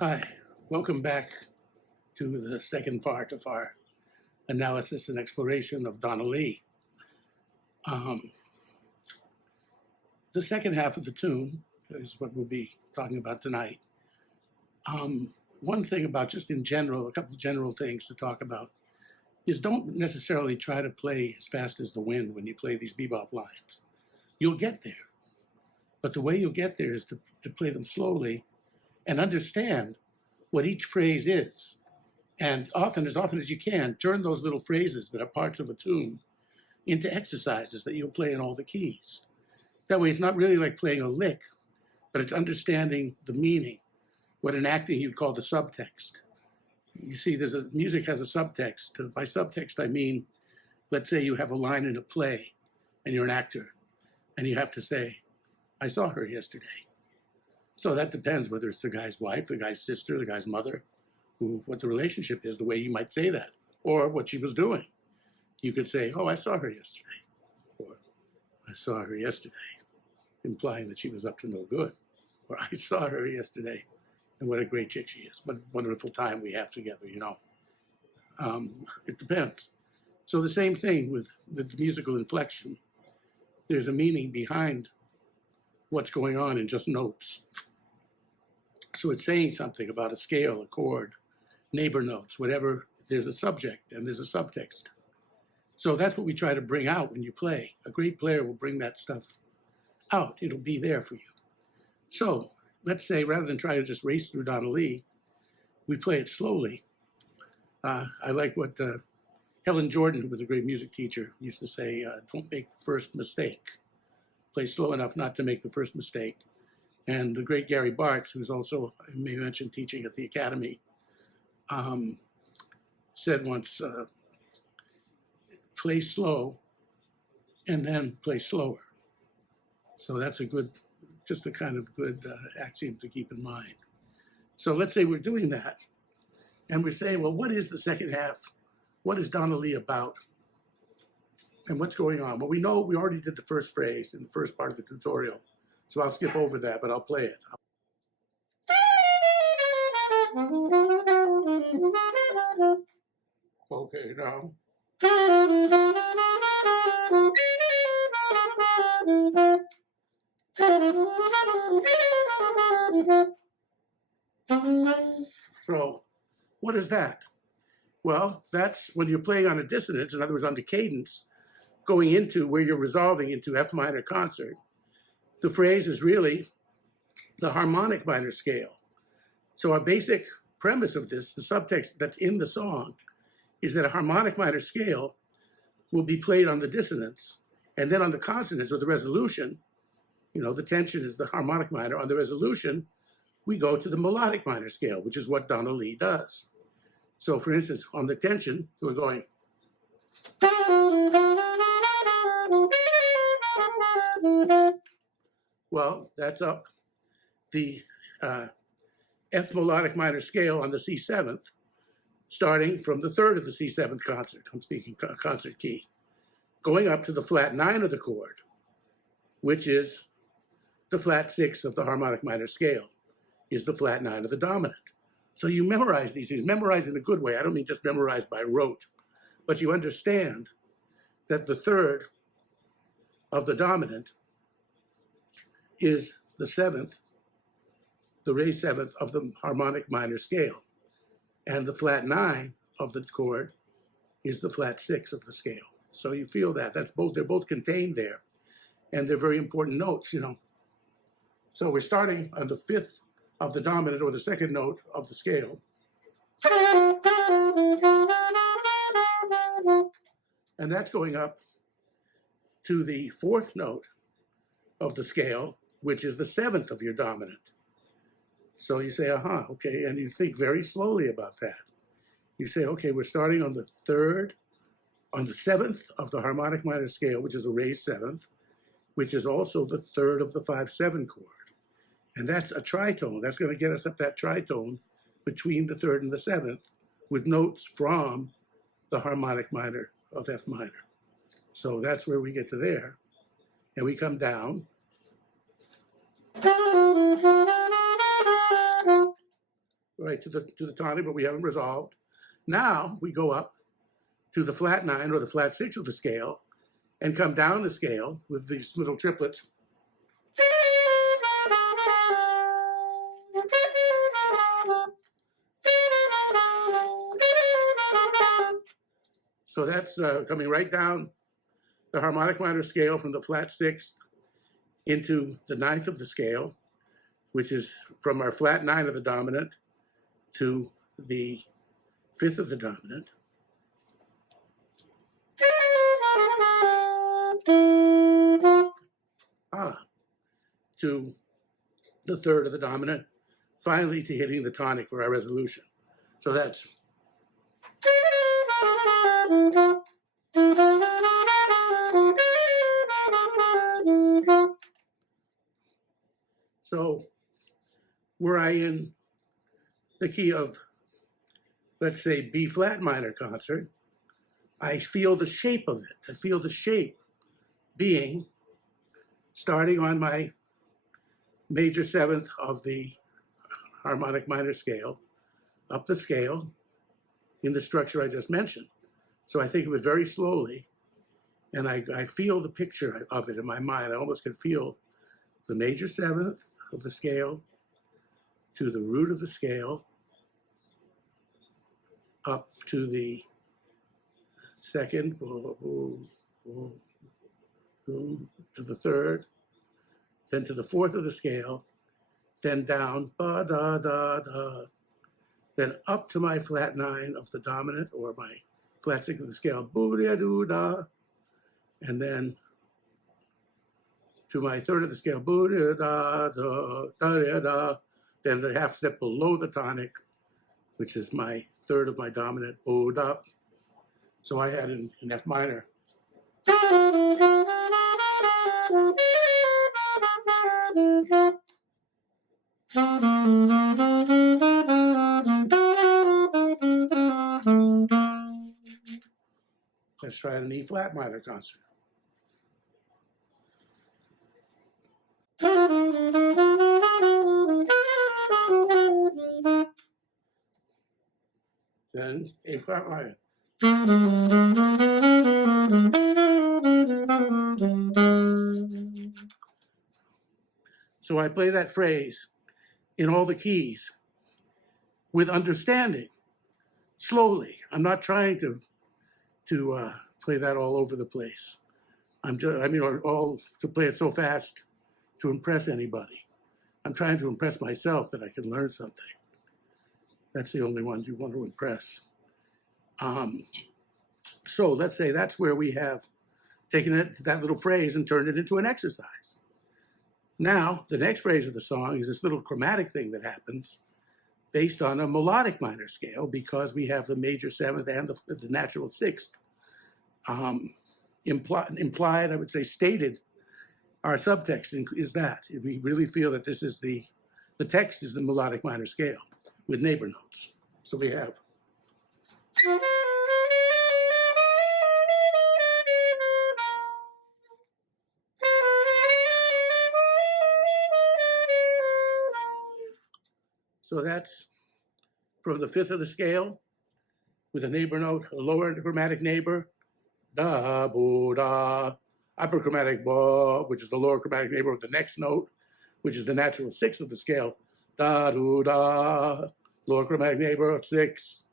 Hi, welcome back to the second part of our analysis and exploration of Donna Lee. The second half of the tune is what we'll be talking about tonight. One thing about just in general, a couple of general things to talk about is don't necessarily try to play as fast as the wind when you play these bebop lines. You'll get there, but the way you'll get there is to play them slowly and understand what each phrase is. And as often as you can, turn those little phrases that are parts of a tune into exercises that you'll play in all the keys. That way, it's not really like playing a lick, but it's understanding the meaning, what in acting you'd call the subtext. You see, music has a subtext. By subtext, I mean, let's say you have a line in a play and you're an actor and you have to say, I saw her yesterday. So that depends whether it's the guy's wife, the guy's sister, the guy's mother, what the relationship is, the way you might say that, or what she was doing. You could say, oh, I saw her yesterday, or I saw her yesterday, implying that she was up to no good, or I saw her yesterday, and what a great chick she is. What a wonderful time we have together, you know. It depends. So the same thing with musical inflection. There's a meaning behind what's going on in just notes. So it's saying something about a scale, a chord, neighbor notes, whatever. There's a subject and there's a subtext. So that's what we try to bring out when you play. A great player will bring that stuff out. It'll be there for you. So let's say rather than try to just race through Donna Lee, we play it slowly. I like what Helen Jordan, who was a great music teacher, used to say, don't make the first mistake. Play slow enough not to make the first mistake. And the great Gary Bartz, who's also, I may mention, teaching at the Academy, said once, play slow and then play slower. So that's just a kind of good axiom to keep in mind. So let's say we're doing that and we're saying, well, what is the second half? What is Donna Lee about? And what's going on? Well, we know we already did the first phrase in the first part of the tutorial. So I'll skip over that, but I'll play it. Okay, now. So what is that? Well, that's when you're playing on a dissonance, in other words, on the cadence, going into where you're resolving into F minor concert. The phrase is really the harmonic minor scale. So our basic premise of this, the subtext that's in the song, is that a harmonic minor scale will be played on the dissonance, and then on the consonance or the resolution, you know, the tension is the harmonic minor. On the resolution, we go to the melodic minor scale, which is what Donna Lee does. So for instance, on the tension, we're going. Well, that's up the F melodic minor scale on the C7th, starting from the third of the C7th concert. I'm speaking concert key, going up to the flat 9 of the chord, which is the flat 6 of the harmonic minor scale, is the flat 9 of the dominant. So you memorize these things, memorize in a good way. I don't mean just memorize by rote, but you understand that the third of the dominant is the 7th, the raised 7th of the harmonic minor scale. And the flat 9 of the chord is the flat 6 of the scale. So you feel that. They're both contained there. And they're very important notes, you know. So we're starting on the 5th of the dominant, or the second note of the scale. And that's going up to the 4th note of the scale, which is the 7th of your dominant. So you say, aha, okay, and you think very slowly about that. You say, okay, we're starting on the 7th of the harmonic minor scale, which is a raised 7th, which is also the 3rd of the 5/7 chord. And that's a tritone. That's going to get us up that tritone between the 3rd and the 7th with notes from the harmonic minor of F minor. So that's where we get to there. And we come down. right, to the tonic, but we haven't resolved. Now we go up to the flat 9 or the flat 6 of the scale and come down the scale with these little triplets. So that's coming right down the harmonic minor scale from the flat 6th into the 9th of the scale, which is from our flat 9 of the dominant to the 5th of the dominant. To the 3rd of the dominant, finally to hitting the tonic for our resolution. So that's so were I in the key of, let's say, B flat minor concert, I feel the shape of it. I feel the shape being starting on my major 7th of the harmonic minor scale, up the scale in the structure I just mentioned. So I think of it very slowly, and I feel the picture of it in my mind. I almost can feel the major 7th of the scale to the root of the scale, up to the 2nd, to the 3rd, then to the 4th of the scale, then down, ba da da da, then up to my flat 9 of the dominant or my flat 6 of the scale, boo da doo da, and then to my 3rd of the scale, boo da da da da, then the half step below the tonic, which is my 3rd of my dominant, boo da. So I had in F minor. Let's try an E flat minor concert. Then A flat minor. So I play that phrase in all the keys with understanding, slowly. I'm not trying to play that all over the place. Or all to play it so fast to impress anybody. I'm trying to impress myself that I can learn something. That's the only one you want to impress. So let's say that's where we have taken that little phrase and turned it into an exercise. Now, the next phrase of the song is this little chromatic thing that happens based on a melodic minor scale because we have the major 7th and the natural 6th. Implied, I would say, stated, our subtext is that. We really feel that this is the text is the melodic minor scale with neighbor notes. So we have. So that's from the 5th of the scale with a neighbor note, a lower chromatic neighbor, da, boo, da, upper chromatic ba, which is the lower chromatic neighbor of the next note, which is the natural 6th of the scale, da, do, da, lower chromatic neighbor of 6,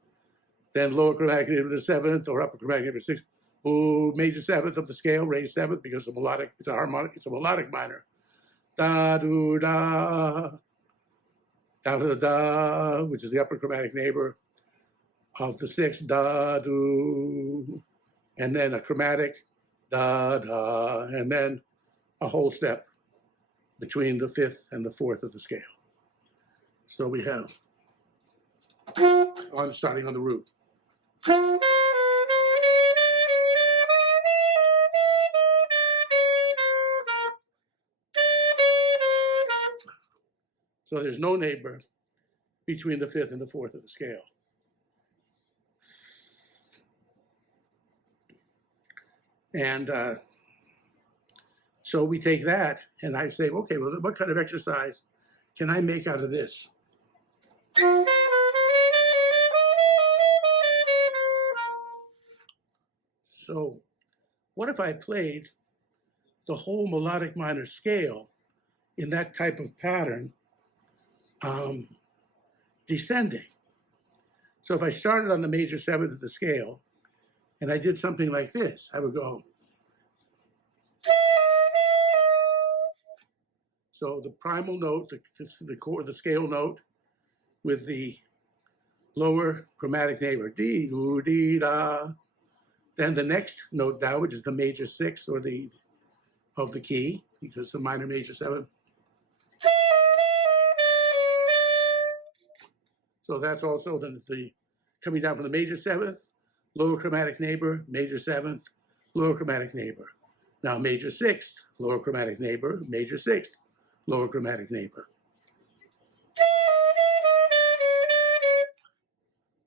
then lower chromatic neighbor of the 7th or upper chromatic neighbor of 6, boo, major 7th of the scale, raised 7th because it's a harmonic, it's a melodic minor, da, do, da, down to the da, which is the upper chromatic neighbor of the 6th, da, do, and then a chromatic, da, da, and then a whole step between the 5th and the 4th of the scale. So we have, I'm starting on the root. So there's no neighbor between the 5th and the 4th of the scale. And so we take that and I say, okay, well, what kind of exercise can I make out of this? So what if I played the whole melodic minor scale in that type of pattern, descending? So if I started on the major seventh of the scale and I did something like this, I would go. So the primal note, the chord, the scale note with the lower chromatic neighbor, dee doo dee da. Then the next note down, which is the major sixth or of the key, because it's a minor major seven. So that's also the coming down from the major seventh, lower chromatic neighbor, major seventh, lower chromatic neighbor. Now major sixth, lower chromatic neighbor, major sixth, lower chromatic neighbor.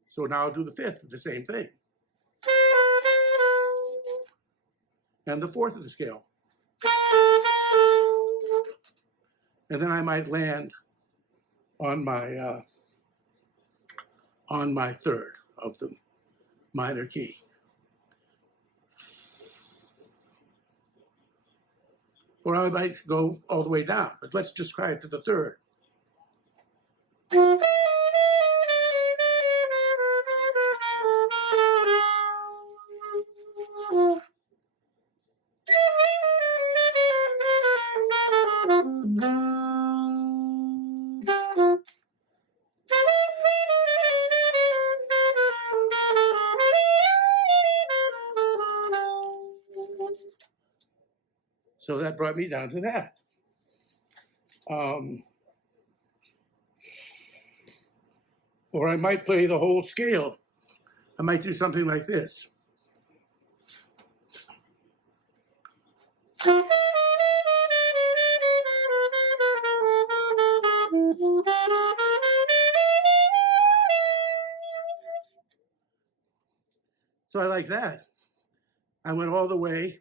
So now I'll do the fifth, the same thing. And the fourth of the scale. And then I might land on my third of the minor key. Or I might go all the way down, but let's just try it to the third. So that brought me down to that. Or I might play the whole scale. I might do something like this. So I like that. I went all the way.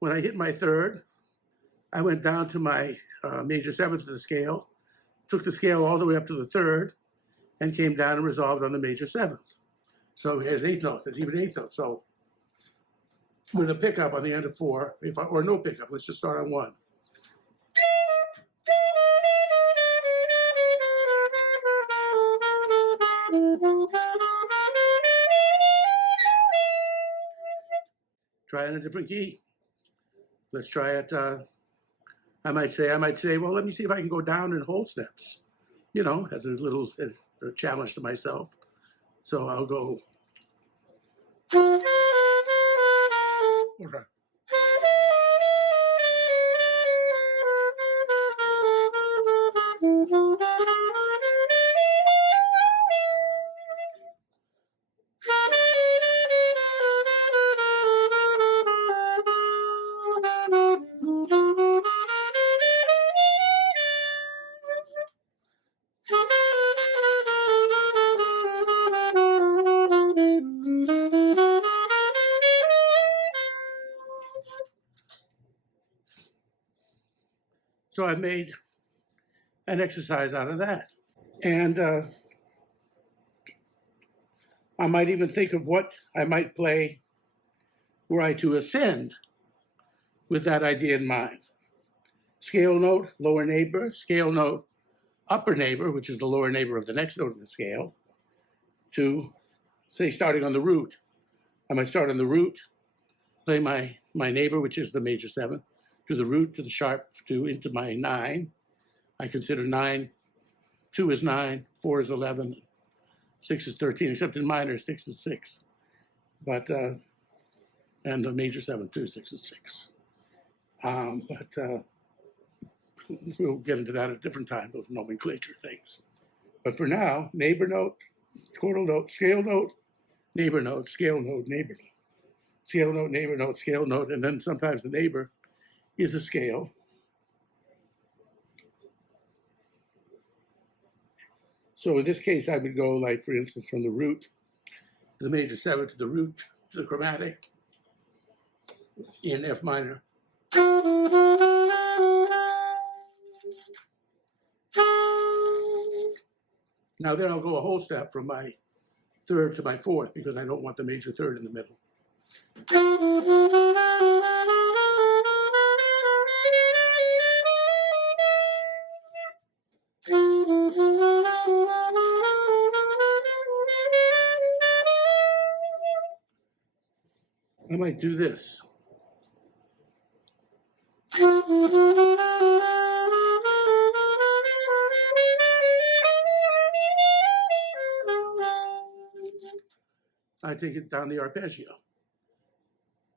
When I hit my third, I went down to my major seventh of the scale, took the scale all the way up to the third, and came down and resolved on the major seventh. So here's eighth notes, there's even eighth notes. So with a pickup on the end of four, or no pickup, let's just start on one. Try it in a different key. Let's try it. I might say, well, let me see if I can go down in whole steps, you know, as a little challenge to myself. So I'll go. Okay. So I've made an exercise out of that. And I might even think of what I might play were I to ascend with that idea in mind. Scale note, lower neighbor, scale note, upper neighbor, which is the lower neighbor of the next note of the scale, to, say, starting on the root. I might start on the root, play my neighbor, which is the major seven, to the root, to the sharp, into my nine. I consider 9, 2 is 9, 4 is 11, 6 is 13, except in minor, 6 is 6. But, and the major 7 too, 6 is 6. But we'll get into that at a different time, those nomenclature things. But for now, neighbor note, chordal note, scale note, neighbor note, scale note, neighbor note. Scale note, neighbor note, scale note, and then sometimes the neighbor is a scale. So in this case, I would go, like, for instance, from the root to the major seven to the root to the chromatic in F minor. Now then I'll go a whole step from my third to my fourth because I don't want the major third in the middle. I might do this. I take it down the arpeggio.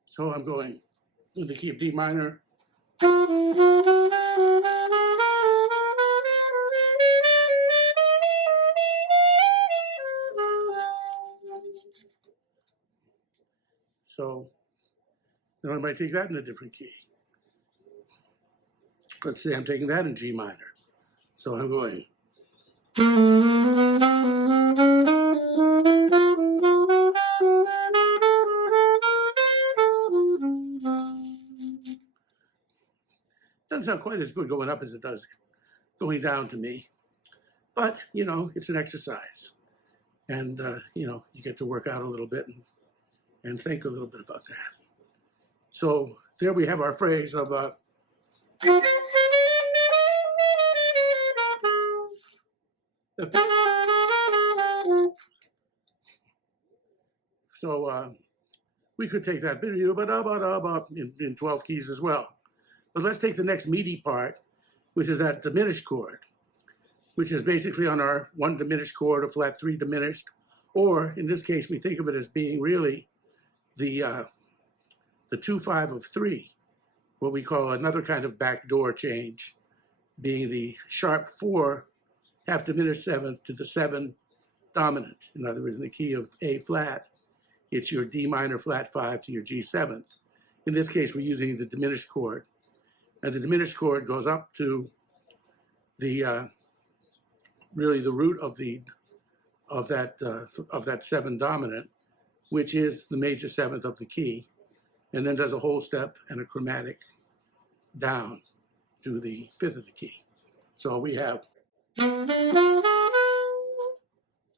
So I'm going in the key of D minor. So then I might take that in a different key. Let's say I'm taking that in G minor. So I'm going. Doesn't sound quite as good going up as it does going down to me. But, you know, it's an exercise. And, you know, you get to work out a little bit and think a little bit about that. So there we have our phrase of so we could take that in 12 keys as well. But let's take the next meaty part, which is that diminished chord, which is basically on our 1 diminished chord, a flat 3 diminished, or in this case, we think of it as being really the 2-5 of 3, what we call another kind of backdoor change, being the sharp 4 half diminished 7th to the 7 dominant. In other words, in the key of A flat, it's your D minor flat 5 to your G7th. In this case, we're using the diminished chord. And the diminished chord goes up to the really the root of that 7 dominant, which is the major 7th of the key, and then does a whole step and a chromatic down to the 5th of the key. So we have, so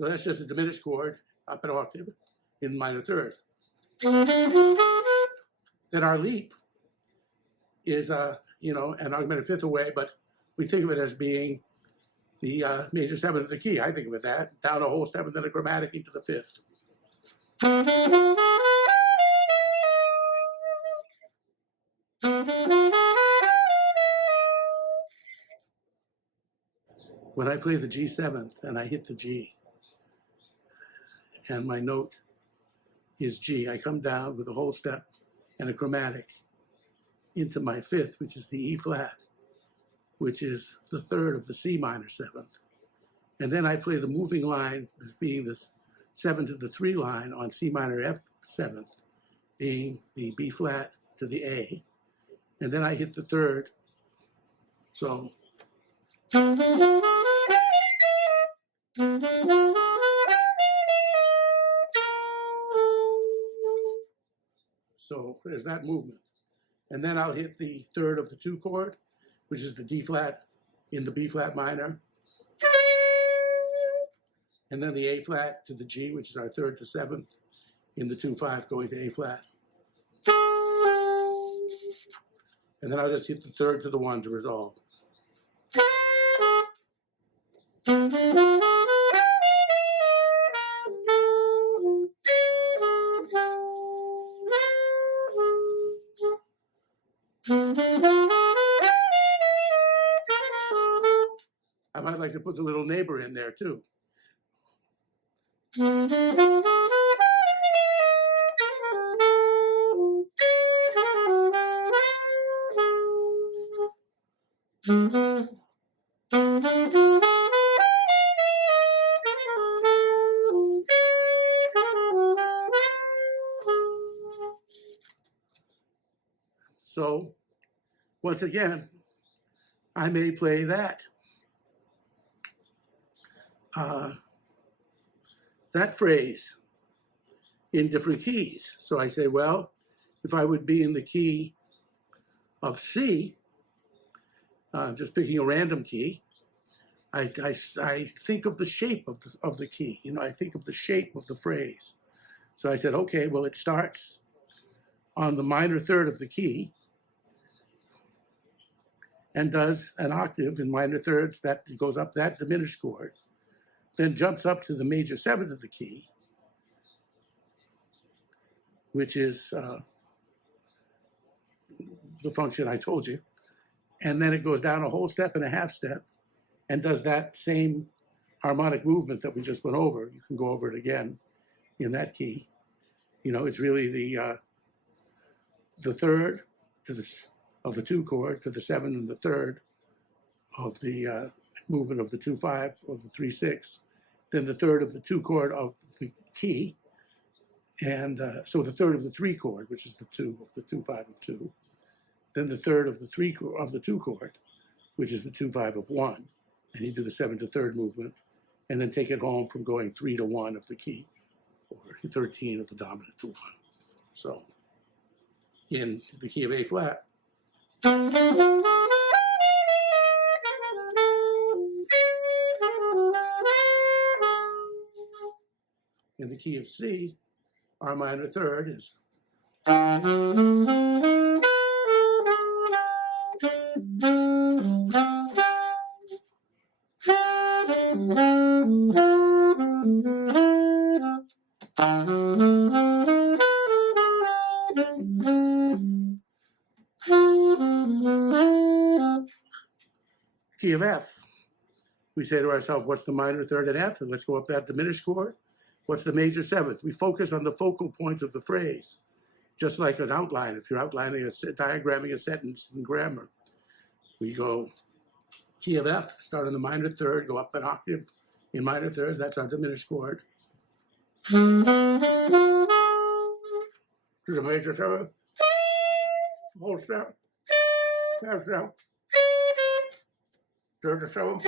that's just a diminished chord up an octave in minor thirds. Then our leap is you know, an augmented 5th away, but we think of it as being the major 7th of the key. I think of it that, down a whole step and then a chromatic into the 5th. When I play the G7th and I hit the G, and my note is G, I come down with a whole step and a chromatic into my 5th, which is the E flat, which is the 3rd of the C minor 7th. And then I play the moving line as being this 7 to the 3 line on C minor F7th, being the B flat to the A. And then I hit the 3rd. So there's that movement. And then I'll hit the 3rd of the 2 chord, which is the D flat in the B flat minor. And then the A flat to the G, which is our 3rd to 7th in the 2-5 going to A flat. And then I'll just hit the 3rd to the 1 to resolve. I might like to put the little neighbor in there too. So, once again, I may play that. That phrase in different keys. So I say, well, if I would be in the key of C, just picking a random key, I think of the shape of the key. You know, I think of the shape of the phrase. So I said, okay, well, it starts on the minor third of the key and does an octave in minor thirds, that goes up that diminished chord, then jumps up to the major seventh of the key, which is the function I told you. And then it goes down a whole step and a half step and does that same harmonic movement that we just went over. You can go over it again in that key. You know, it's really the third to of the 2 chord to the 7 and the third of the movement of the 2/5 of the 3/6, then the third of the 2 chord of the key, and so the third of the 3 chord, which is the 2 of the 2/5 of 2, then the third of the 3 of the 2 chord, which is the 2/5 of 1, and you do the 7 to third movement, and then take it home from going 3 to 1 of the key, or 13 of the dominant to 1. So in the key of A flat, in the key of C, our minor third is key of F. We say to ourselves, what's the minor third in F? And let's go up that diminished chord. What's the major seventh? We focus on the focal point of the phrase, just like an outline. If you're outlining diagramming a sentence in grammar, we go key of F, start on the minor third, go up an octave in minor thirds. That's our diminished chord. To the major seventh, whole step, half step, third to seventh.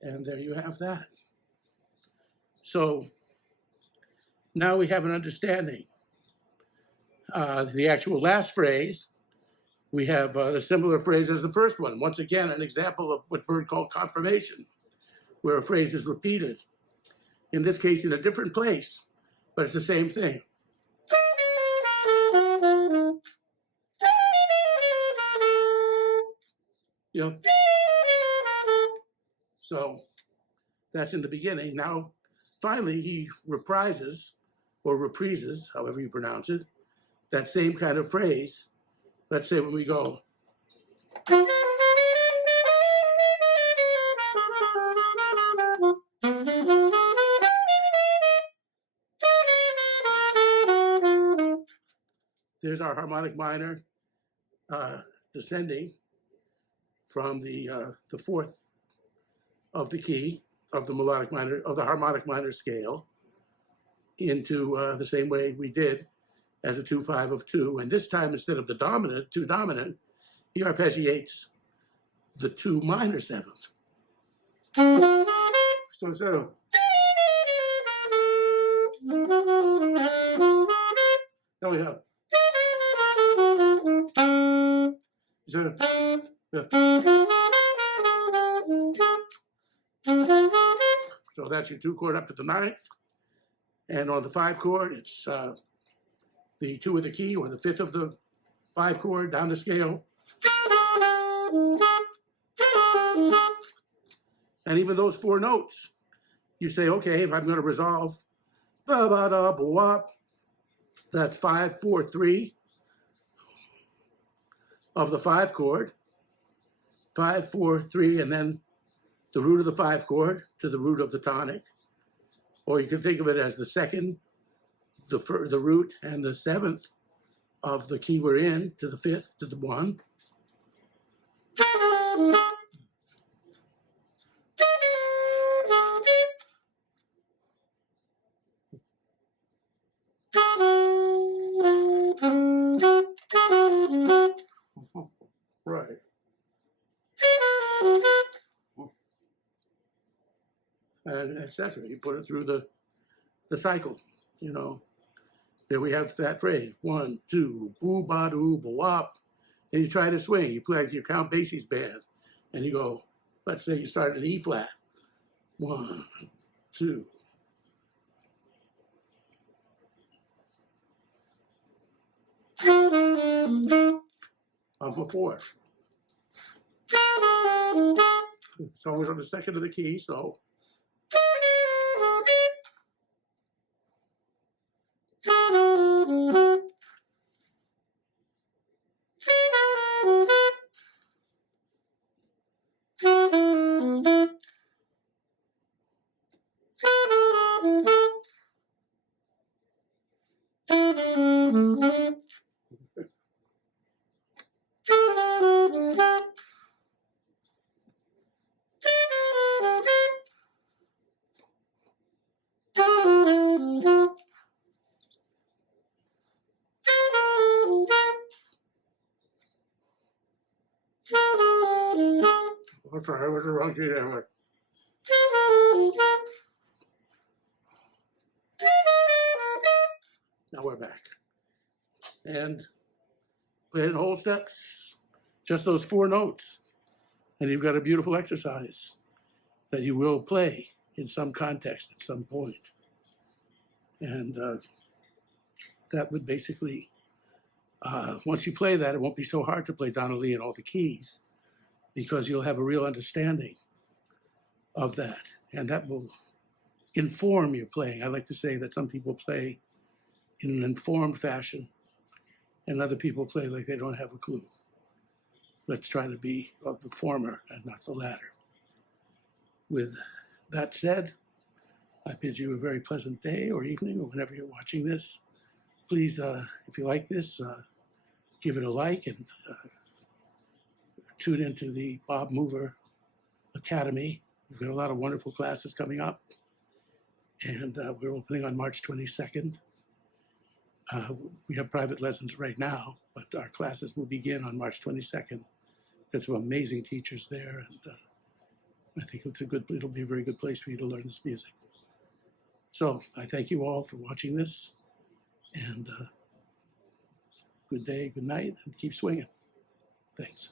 And there you have that. So now we have an understanding. The actual last phrase, we have a similar phrase as the first one. Once again, an example of what Bird called confirmation, where a phrase is repeated. In this case, in a different place, but it's the same thing. Yeah. So that's in the beginning. Now, finally, he reprises, or reprises, however you pronounce it, that same kind of phrase. Let's say when we go. There's our harmonic minor descending from the fourth of the key of the melodic minor, of the harmonic minor scale, into the same way we did as a 2/5 of 2. And this time, instead of the dominant, 2 dominant, he arpeggiates the 2 minor seventh. So instead of now we have so that's your 2 chord up to the 9th. And on the 5 chord, it's the 2 of the key, or the 5th of the 5 chord down the scale. And even those 4 notes, you say, okay, if I'm going to resolve, that's 5, 4, 3 of the 5 chord, 5, 4, 3, and then the root of the 5 chord to the root of the tonic. Or you can think of it as the second, the root, and the 7th of the key we're in to the 5th to the 1. Right. And etc. You put it through the cycle, you know. There we have that phrase, 1, 2, boo ba doo ba wop, and you try to swing. You play like your Count Basie's band, and you go, let's say you start at E flat. 1, 2. Up a 4. It's always on the second of the key, so. I'm sorry, what's the wrong key there? Now we're back. And play in whole steps, just those 4 notes. And you've got a beautiful exercise that you will play in some context at some point. And that would basically, once you play that, it won't be so hard to play Donna Lee in all the keys, because you'll have a real understanding of that. And that will inform your playing. I like to say that some people play in an informed fashion, and other people play like they don't have a clue. Let's try to be of the former and not the latter. With that said, I bid you a very pleasant day or evening or whenever you're watching this. Please, if you like this, give it a like and tune into the Bob Mover Academy. We've got a lot of wonderful classes coming up, and we're opening on March 22nd. We have private lessons right now, but our classes will begin on March 22nd. There's some amazing teachers there, and I think it'll be a very good place for you to learn this music. So I thank you all for watching this, and good day, good night, and keep swinging. Thanks.